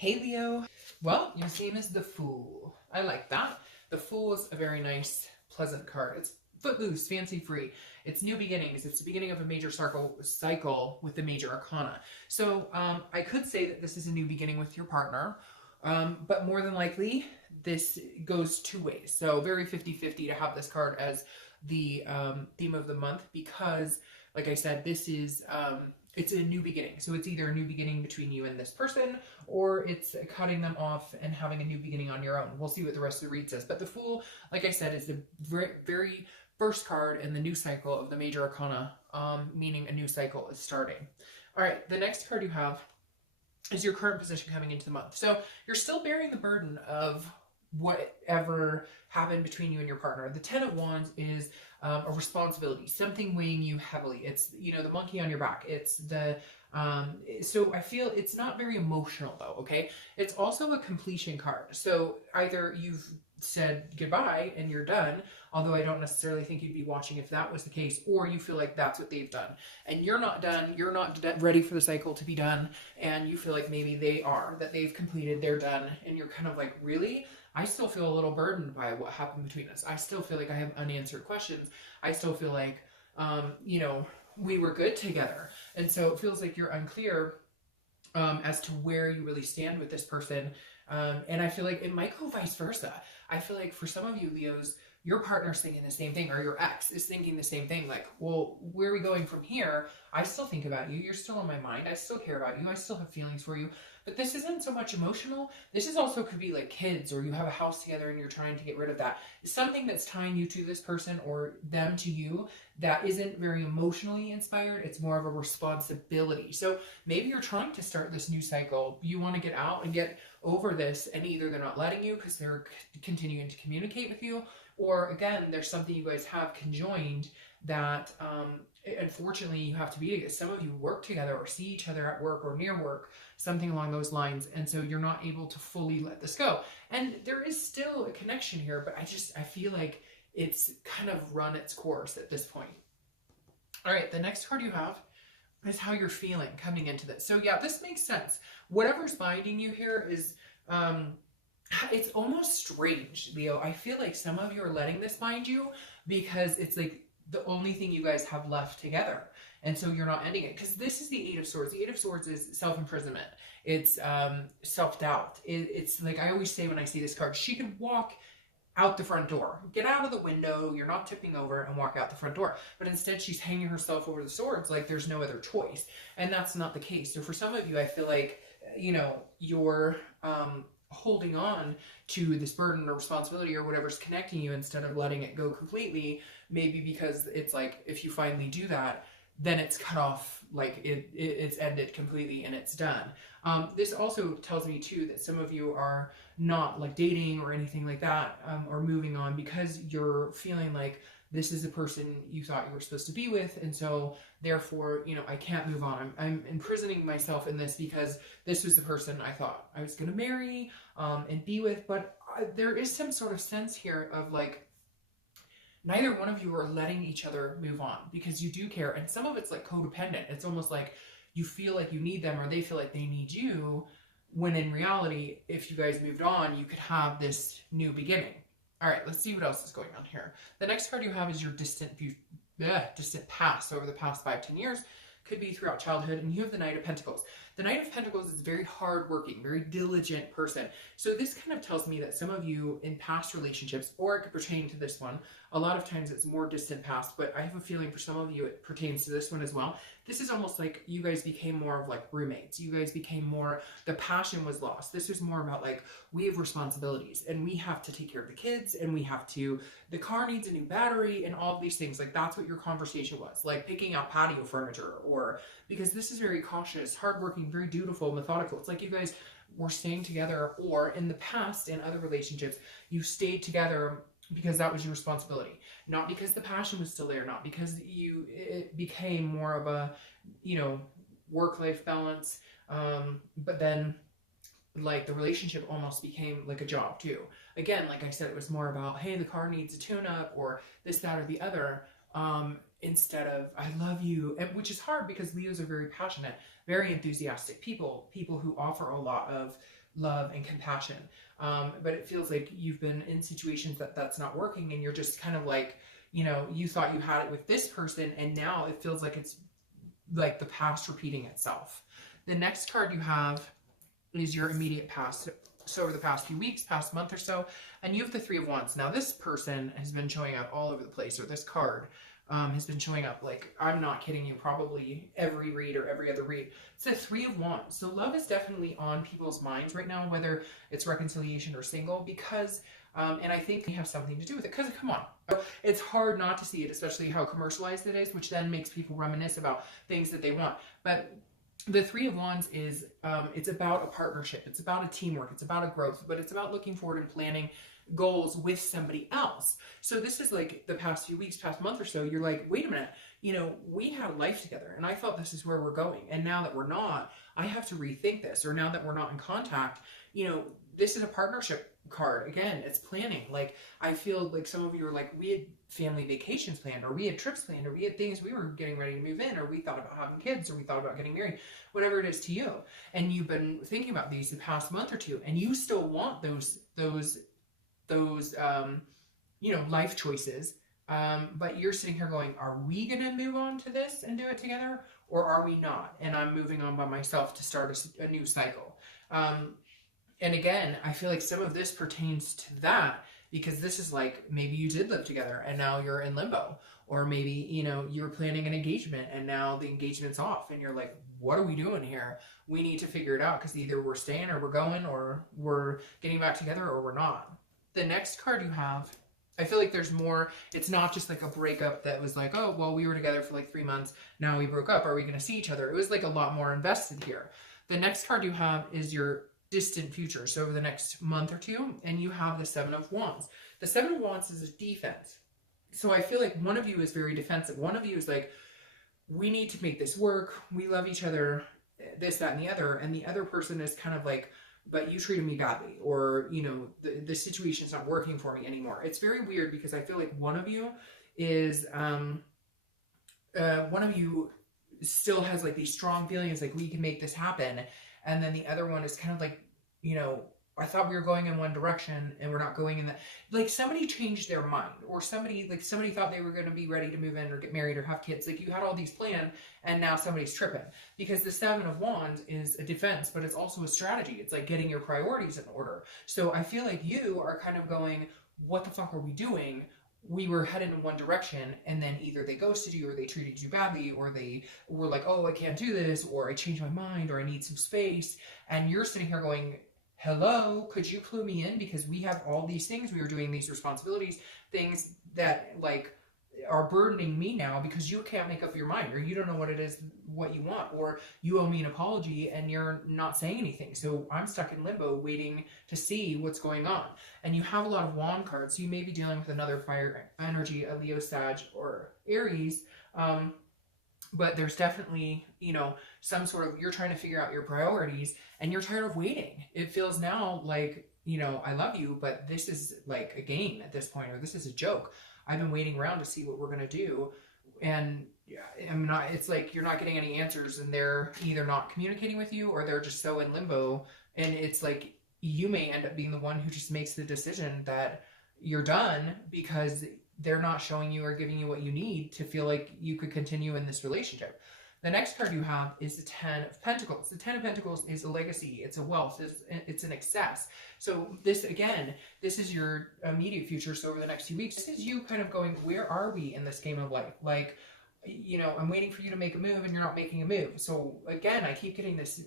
Hey Leo. Well, your same as the Fool. I like that. The Fool is a very nice, pleasant card. It's footloose, fancy free. It's new beginnings. It's the beginning of a major cycle with the major arcana. So I could say that this is a new beginning with your partner, but more than likely, this goes two ways. So very 50-50 to have this card as the theme of the month because, like I said, this is it's a new beginning. So it's either a new beginning between you and this person, or it's cutting them off and having a new beginning on your own. We'll see what the rest of the read says. But the Fool, like I said, is the very first card in the new cycle of the major arcana, meaning a new cycle is starting. All right, the next card you have is your current position coming into the month. So you're still bearing the burden of whatever happened between you and your partner. The Ten of Wands is a responsibility, something weighing you heavily. It's, you know, the monkey on your back. It's the, so I feel it's not very emotional though, okay? It's also a completion card. So either you've said goodbye and you're done, although I don't necessarily think you'd be watching if that was the case, or you feel like that's what they've done and you're not done, you're not ready for the cycle to be done, and you feel like maybe they are, that they've completed, they're done, and you're kind of like, really? I still feel a little burdened by what happened between us. I still feel like I have unanswered questions. I still feel like, you know, we were good together. And so it feels like you're unclear as to where you really stand with this person. And I feel like it might go vice versa. I feel like for some of you, Leos, your partner's thinking the same thing, or your ex is thinking the same thing. Like, well, where are we going from here? I still think about you. You're still on my mind. I still care about you. I still have feelings for you. But this isn't so much emotional. This is also could be like kids, or you have a house together and you're trying to get rid of that. Something that's tying you to this person or them to you that isn't very emotionally inspired. It's more of a responsibility. So maybe you're trying to start this new cycle. You want to get out and get over this, and either they're not letting you because they're continuing to communicate with you, or again, there's something you guys have conjoined that unfortunately you have to be together. Some of you work together or see each other at work or near work, something along those lines, and so you're not able to fully let this go. And there is still a connection here, but I feel like it's kind of run its course at this point. All right, the next card you have is how you're feeling coming into this. So yeah, this makes sense. Whatever's binding you here is it's almost strange, Leo. I feel like some of you are letting this bind you because it's like the only thing you guys have left together. And so you're not ending it. Because this is the Eight of Swords. The Eight of Swords is self-imprisonment. It's self-doubt. It's like I always say when I see this card, she could walk out the front door, get out of the window, you're not tipping over, and walk out the front door. But instead she's hanging herself over the swords like there's no other choice. And that's not the case. So for some of you, I feel like, you know, you're holding on to this burden or responsibility or whatever's connecting you instead of letting it go completely, maybe because it's like if you finally do that, then it's cut off, like it's ended completely and it's done. This also tells me too that some of you are not like dating or anything like that, or moving on because you're feeling like this is the person you thought you were supposed to be with, and so therefore, you know, I can't move on. I'm imprisoning myself in this because this was the person I thought I was going to marry and be with, but there is some sort of sense here of like, neither one of you are letting each other move on because you do care, and some of it's like codependent. It's almost like you feel like you need them or they feel like they need you, when in reality, if you guys moved on, you could have this new beginning. All right, let's see what else is going on here. The next card you have is your distant past, over the past 5-10 years. Could be throughout childhood, and you have the Knight of Pentacles. The Knight of Pentacles is a very hardworking, very diligent person. So this kind of tells me that some of you in past relationships, or it could pertain to this one, a lot of times it's more distant past, but I have a feeling for some of you it pertains to this one as well. This is almost like you guys became more of like roommates. You guys became more, the passion was lost. This was more about like, we have responsibilities and we have to take care of the kids, and we have to, the car needs a new battery and all of these things. Like that's what your conversation was, like picking out patio furniture, or because this is very cautious, hardworking, very dutiful, methodical. It's like you guys were staying together, or in the past in other relationships, you stayed together because that was your responsibility, not because the passion was still there, not because it became more of a, you know, work-life balance, but then like the relationship almost became like a job too. Again, like I said, it was more about, hey, the car needs a tune-up, or this, that, or the other, instead of I love you, and which is hard because Leos are very passionate, very enthusiastic people who offer a lot of love and compassion. But it feels like you've been in situations that's not working, and you're just kind of like, you know, you thought you had it with this person, and now it feels like it's like the past repeating itself. The next card you have is your immediate past. So over the past few weeks, past month or so, and you have the Three of Wands. Now this person has been showing up all over the place, or this card has been showing up, like, I'm not kidding you, probably every read or every other read. It's the Three of Wands. So love is definitely on people's minds right now, whether it's reconciliation or single, because, and I think they have something to do with it, because come on, it's hard not to see it, especially how commercialized it is, which then makes people reminisce about things that they want. But the Three of Wands is, it's about a partnership, it's about a teamwork, it's about a growth, but it's about looking forward and planning goals with somebody else. So this is like the past few weeks, past month or so, you're like, wait a minute, you know, we had a life together and I thought this is where we're going. And now that we're not, I have to rethink this. Or now that we're not in contact, you know, this is a partnership card. Again, it's planning. Like, I feel like some of you are like, we had family vacations planned, or we had trips planned, or we had things we were getting ready to move in, or we thought about having kids, or we thought about getting married, whatever it is to you. And you've been thinking about these the past month or two, and you still want those you know, life choices. But you're sitting here going, are we going to move on to this and do it together, or are we not? And I'm moving on by myself to start a new cycle. And again, I feel like some of this pertains to that, because this is like, maybe you did live together and now you're in limbo, or maybe, you know, you were planning an engagement and now the engagement's off and you're like, what are we doing here? We need to figure it out, because either we're staying or we're going, or we're getting back together or we're not. The next card you have, I feel like there's more. It's not just like a breakup that was like, oh, well, we were together for like 3 months, now we broke up, are we going to see each other? It was like a lot more invested here. The next card you have is your distant future, so over the next month or two, and you have the Seven of Wands. The Seven of Wands is a defense. So I feel like one of you is very defensive. One of you is like, we need to make this work, we love each other, this, that, and the other person is kind of like, but you treated me badly, or, you know, the situation's not working for me anymore. It's very weird, because I feel like one of you is, one of you still has like these strong feelings, like we can make this happen. And then the other one is kind of like, you know, I thought we were going in one direction and we're not going in that. Like, somebody changed their mind, or somebody thought they were going to be ready to move in or get married or have kids. Like, you had all these planned and now somebody's tripping, because the Seven of Wands is a defense, but it's also a strategy. It's like getting your priorities in order. So I feel like you are kind of going, what the fuck are we doing? We were headed in one direction, and then either they ghosted you, or they treated you badly, or they were like, oh, I can't do this, or I changed my mind, or I need some space. And you're sitting here going, hello, could you clue me in? Because we have all these things, we were doing these responsibilities, things that like are burdening me now, because you can't make up your mind, or you don't know what it is, what you want, or you owe me an apology and you're not saying anything. So I'm stuck in limbo waiting to see what's going on. And you have a lot of wand cards, so you may be dealing with another fire energy, a Leo, Sag, or Aries. But there's definitely, you know, some sort of, you're trying to figure out your priorities and you're tired of waiting. It feels now like, you know, I love you, but this is like a game at this point, or this is a joke. I've been waiting around to see what we're going to do. And I'm not, it's like you're not getting any answers, and they're either not communicating with you, or they're just so in limbo. And it's like, you may end up being the one who just makes the decision that you're done, because they're not showing you or giving you what you need to feel like you could continue in this relationship. The next card you have is the Ten of Pentacles. The Ten of Pentacles is a legacy, it's a wealth, it's an excess. So this, again, this is your immediate future. So over the next few weeks, this is you kind of going, where are we in this game of life? Like, you know, I'm waiting for you to make a move and you're not making a move. So again, I keep getting this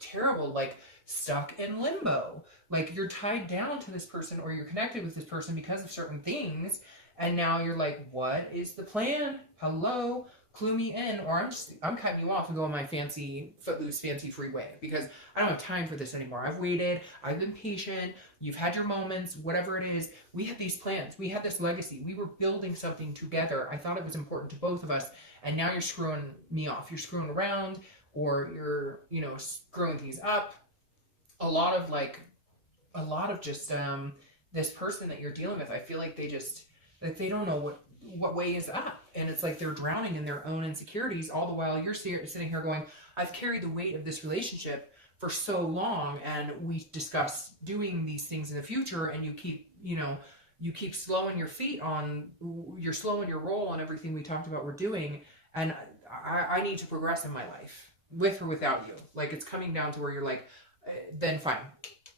terrible, like, stuck in limbo. Like, you're tied down to this person, or you're connected with this person because of certain things. And now you're like, what is the plan? Hello, clue me in, or I'm cutting you off and going my fancy, footloose, fancy free way, because I don't have time for this anymore. I've waited, I've been patient, you've had your moments, whatever it is. We had these plans, we had this legacy, we were building something together. I thought it was important to both of us, and now you're screwing me off. You're screwing around, or you're, you know, screwing things up. A lot of just, this person that you're dealing with, I feel like they just, like, they don't know what way is that? And it's like they're drowning in their own insecurities, all the while you're sitting here going, I've carried the weight of this relationship for so long, and we discuss doing these things in the future, and you keep, you keep slowing your feet on, you're slowing your roll on everything we talked about we're doing, and I need to progress in my life, with or without you. Like, it's coming down to where you're like, then fine,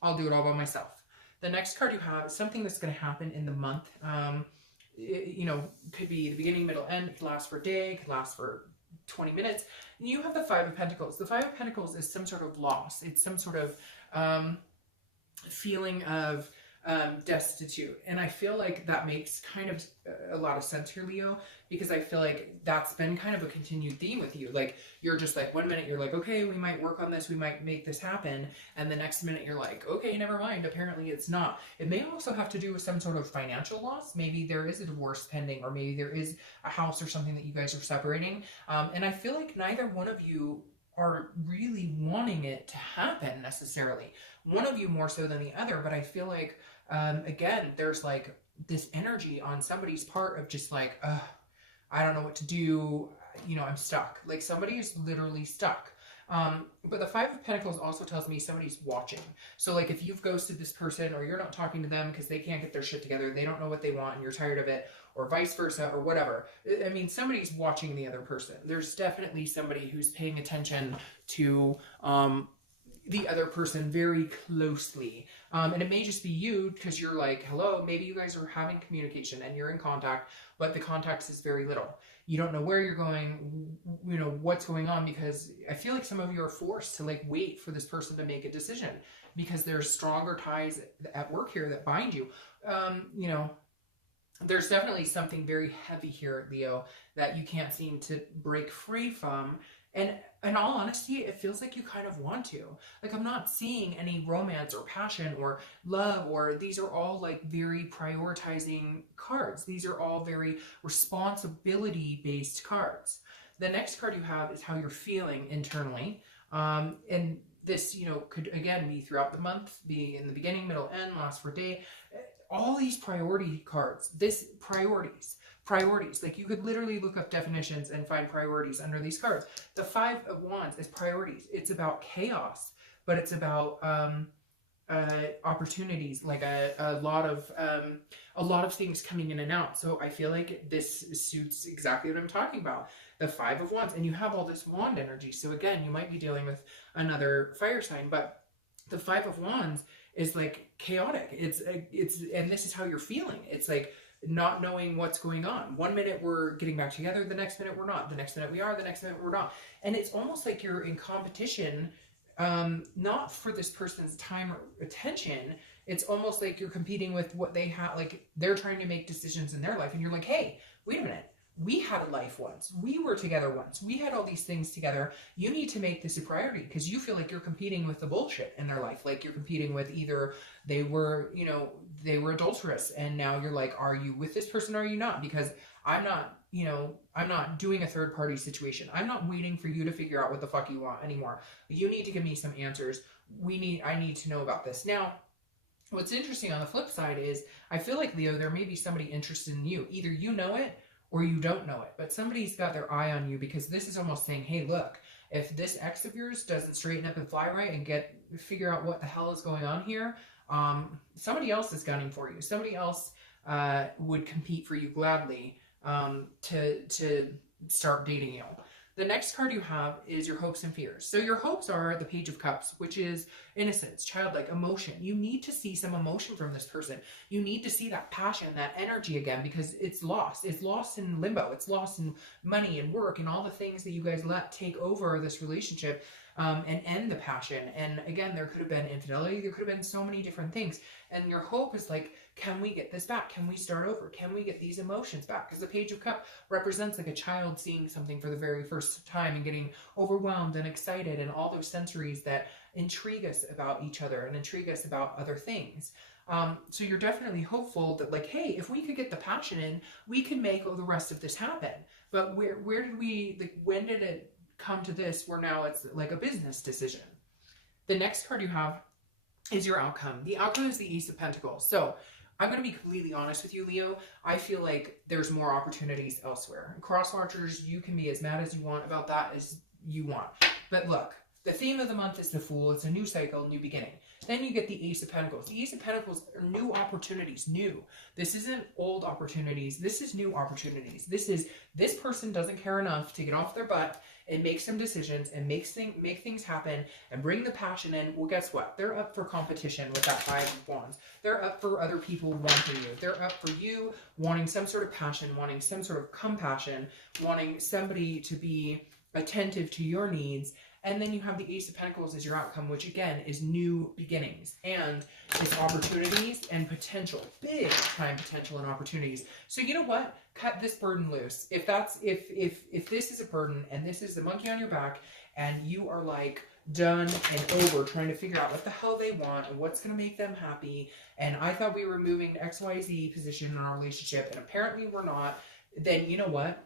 I'll do it all by myself. The next card you have is something that's going to happen in the month. Could be the beginning, middle, end. It could last for a day, could last for 20 minutes. And you have the Five of Pentacles. The Five of Pentacles is some sort of loss. It's some sort of feeling of destitute. And I feel like that makes kind of a lot of sense here, Leo, because I feel like that's been kind of a continued theme with you. Like, you're just like, one minute you're like, okay, we might work on this, we might make this happen. And the next minute you're like, okay, never mind, apparently it's not. It may also have to do with some sort of financial loss. Maybe there is a divorce pending, or maybe there is a house or something that you guys are separating. And I feel like neither one of you are really wanting it to happen necessarily. One of you more so than the other, but I feel like, again, there's like this energy on somebody's part of just like, I don't know what to do. I'm stuck. Like, somebody is literally stuck. But the Five of Pentacles also tells me somebody's watching. So like, if you've ghosted this person, or you're not talking to them because they can't get their shit together, they don't know what they want and you're tired of it, or vice versa, or whatever. I mean, somebody's watching the other person. There's definitely somebody who's paying attention to, the other person very closely. And it may just be you, because you're like, hello, maybe you guys are having communication and you're in contact, but the context is very little. You don't know where you're going, what's going on, because I feel like some of you are forced to like wait for this person to make a decision, because there's stronger ties at work here that bind you. There's definitely something very heavy here, Leo, that you can't seem to break free from. And in all honesty, it feels like you kind of want to. Like, I'm not seeing any romance or passion or love, or these are all like very prioritizing cards. These are all very responsibility-based cards. The next card you have is how you're feeling internally. And this, could again be throughout the month, be in the beginning, middle, end, last for a day. All these priority cards, priorities. Like, you could literally look up definitions and find priorities under these cards. The Five of Wands is priorities. It's about chaos, but it's about opportunities, like a lot of things coming in and out. So I feel like this suits exactly what I'm talking about. The Five of Wands, and you have all this wand energy. So again, you might be dealing with another fire sign, but the Five of Wands is like chaotic. It's and this is how you're feeling. It's like not knowing what's going on. One minute we're getting back together, the next minute we're not. The next minute we are, the next minute we're not. And it's almost like you're in competition, not for this person's time or attention. It's almost like you're competing with what they have. Like, they're trying to make decisions in their life, and you're like, hey, wait a minute. We had a life once. We were together once. We had all these things together. You need to make this a priority, because you feel like you're competing with the bullshit in their life. Like, you're competing with either they were adulterous, and now you're like, are you with this person or are you not? Because I'm not doing a third party situation. I'm not waiting for you to figure out what the fuck you want anymore. You need to give me some answers. I need to know about this. Now, what's interesting on the flip side is, I feel like, Leo, there may be somebody interested in you. Either you know it or you don't know it, but somebody's got their eye on you, because this is almost saying, hey, look, if this ex of yours doesn't straighten up and fly right and figure out what the hell is going on here, somebody else is gunning for you. Somebody else would compete for you gladly to start dating you. The next card you have is your hopes and fears. So your hopes are the Page of Cups, which is innocence, childlike emotion. You need to see some emotion from this person. You need to see that passion, that energy again, because it's lost. It's lost in limbo. It's lost in money and work and all the things that you guys let take over this relationship and end the passion. And again, there could have been infidelity. There could have been so many different things. And your hope is like, can we get this back? Can we start over? Can we get these emotions back? Because the Page of Cups represents like a child seeing something for the very first time and getting overwhelmed and excited, and all those sensories that intrigue us about each other and intrigue us about other things. So you're definitely hopeful that, like, hey, if we could get the passion in, we can make the rest of this happen. But when did it come to this where now it's like a business decision? The next card you have is your outcome. The outcome is the Ace of Pentacles. So I'm going to be completely honest with you, Leo. I feel like there's more opportunities elsewhere. Cross watchers, you can be as mad as you want about that as you want. But look, the theme of the month is the Fool. It's a new cycle, new beginning. Then you get the Ace of Pentacles. The Ace of Pentacles are new opportunities, new. This isn't old opportunities. This is new opportunities. This person doesn't care enough to get off their butt and make some decisions and make things happen and bring the passion in. Well, guess what? They're up for competition with that Five of Wands. They're up for other people wanting you. They're up for you wanting some sort of passion, wanting some sort of compassion, wanting somebody to be attentive to your needs. And then you have the Ace of Pentacles as your outcome, which again is new beginnings and it's opportunities and potential, big time potential and opportunities. So you know what? Cut this burden loose. If this is a burden and this is the monkey on your back and you are like done and over trying to figure out what the hell they want and what's going to make them happy, and I thought we were moving to XYZ position in our relationship and apparently we're not, then you know what?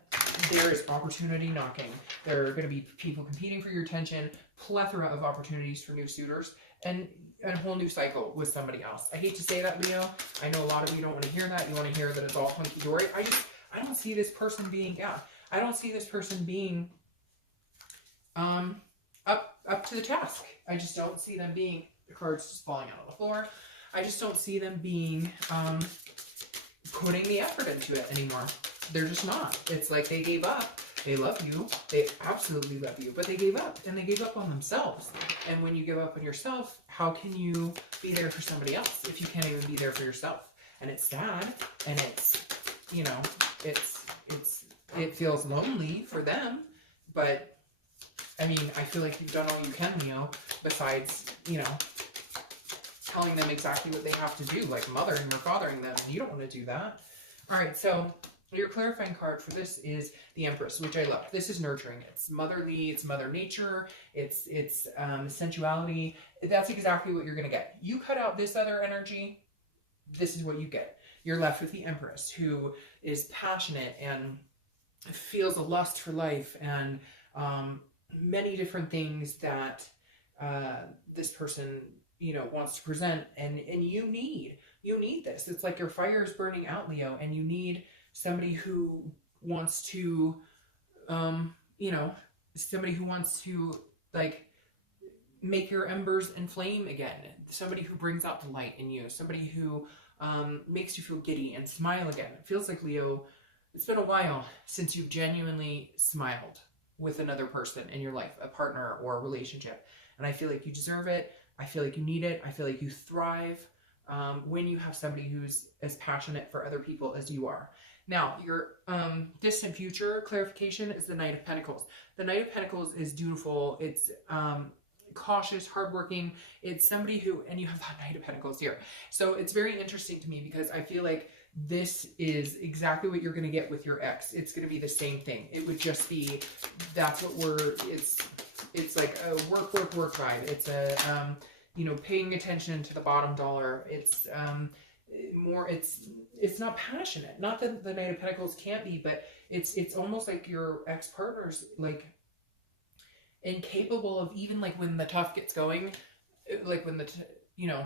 There is opportunity knocking. There are going to be people competing for your attention, plethora of opportunities for new suitors, and a whole new cycle with somebody else. I hate to say that, Leo. I know a lot of you don't want to hear that. You want to hear that it's all hunky-dory. I don't see this person being, I don't see this person being up to the task. I just don't see them being, the cards just falling out on the floor. I just don't see them being putting the effort into it anymore. They're just not. It's like they gave up. They love you. They absolutely love you. But they gave up. And they gave up on themselves. And when you give up on yourself, how can you be there for somebody else if you can't even be there for yourself? And it's sad. And it's, you know, it feels lonely for them. But, I mean, I feel like you've done all you can, Leo, besides, you know, telling them exactly what they have to do, like mothering or fathering them. You don't want to do that. All right, so your clarifying card for this is the Empress, which I love. This is nurturing. It's motherly. It's Mother Nature. It's sensuality. That's exactly what you're going to get. You cut out this other energy, this is what you get. You're left with the Empress, who is passionate and feels a lust for life and many different things that this person, you know, wants to present. And you need this. It's like your fire is burning out, Leo, and you need somebody who wants to, you know, somebody who wants to, like, make your embers inflame again. Somebody who brings out the light in you. Somebody who makes you feel giddy and smile again. It feels like, Leo, it's been a while since you've genuinely smiled with another person in your life, a partner or a relationship. And I feel like you deserve it. I feel like you need it. I feel like you thrive when you have somebody who's as passionate for other people as you are. Now, your distant future clarification is the Knight of Pentacles. The Knight of Pentacles is dutiful. It's cautious, hardworking. It's somebody who, and you have that Knight of Pentacles here. So it's very interesting to me because I feel like this is exactly what you're going to get with your ex. It's going to be the same thing. It would just be, that's what it's like a work vibe. It's a, you know, paying attention to the bottom dollar. It's more, it's not passionate. Not that the Knight of Pentacles can't be, but it's almost like your ex-partner's like incapable of, even like when the tough gets going, like when you know,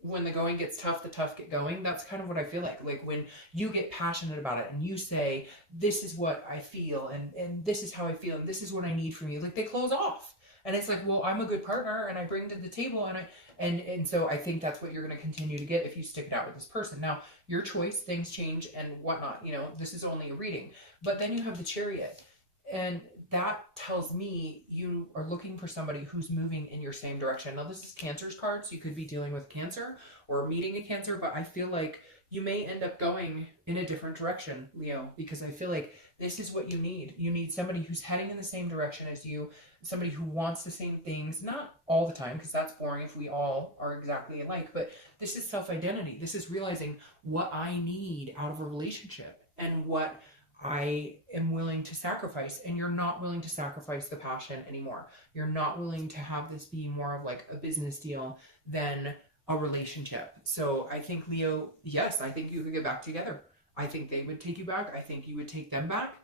when the going gets tough, the tough get going. That's kind of what I feel like. Like when you get passionate about it and you say, this is what I feel and this is how I feel and this is what I need from you. Like they close off. And it's like, well, I'm a good partner and I bring to the table and so I think that's what you're going to continue to get if you stick it out with this person. Now, your choice, things change and whatnot. You know, this is only a reading. But then you have the Chariot. And that tells me you are looking for somebody who's moving in your same direction. Now, this is Cancer's card, so you could be dealing with Cancer or meeting a Cancer, but I feel like you may end up going in a different direction, Leo, because I feel like this is what you need. You need somebody who's heading in the same direction as you, somebody who wants the same things, not all the time, because that's boring if we all are exactly alike, but this is self-identity. This is realizing what I need out of a relationship and what I am willing to sacrifice. And you're not willing to sacrifice the passion anymore. You're not willing to have this be more of like a business deal than a relationship. So I think, Leo, yes, I think you could get back together. I think they would take you back. I think you would take them back.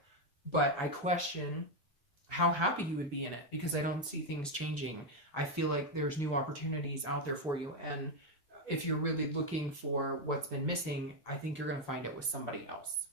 But I question how happy you would be in it because I don't see things changing. I feel like there's new opportunities out there for you. And if you're really looking for what's been missing, I think you're going to find it with somebody else.